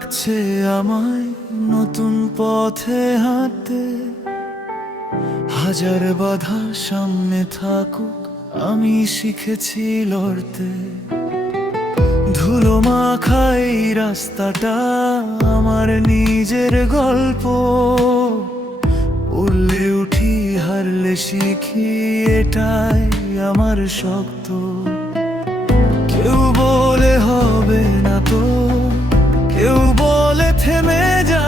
ডাকছে আমায় নতুন পথে হাঁটতে। হাজার বাধা সামনে থাকুক, আমি শিখেছি লড়তে। ধুলো মাখা এই রাস্তাটা আমার নিজের গল্প। উঠলে উঠি, হারলে শিখি, এটাই আমার শক্ত। কেউ বলে হবে না তো, কেউ বলে থেমে যা।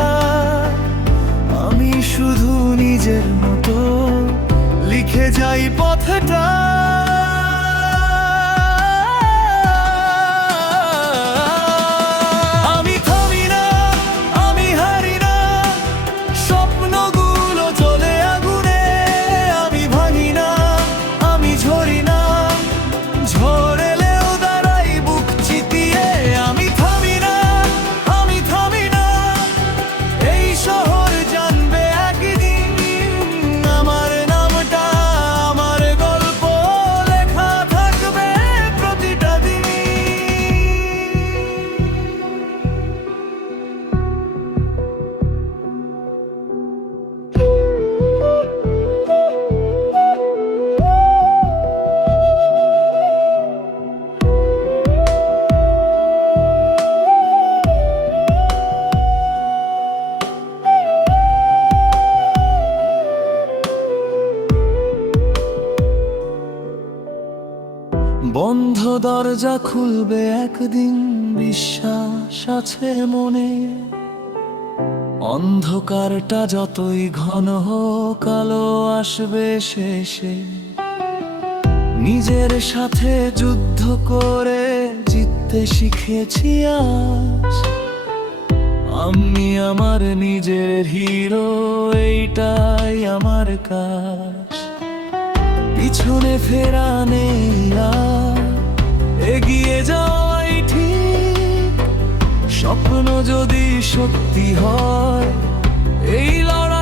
আমি শুধু নিজের মতো লিখে যাই পথটা। আমি থামি না, আমি হারি না, স্বপ্নগুলো জ্বলে আগুনে। আমি ভাঙি না, আমি ঝরি না, ঝড় এলেও দাঁড়াই বুক চিতিয়ে। আমি থামি না, আমি থামি না, এই শহর জানবে একদিন আমার নামটা। আমার গল্প লেখা থাকবে প্রতিটা দিন। বন্ধ দরজা খুলবে একদিন, বিশ্বাস আছে মনে। অন্ধকারটা যতই ঘন হোক, আলো আসবে শেষে। নিজের সাথে যুদ্ধ করে জিততে শিখেছি আজ। আমি আমার নিজের হিরো, এইটাই আমার কাজ। পিছনে ফেরা নেই আর, এগিয়ে যাওয়াই ঠিক। স্বপ্ন যদি সত্যি হয়, এই লড়াই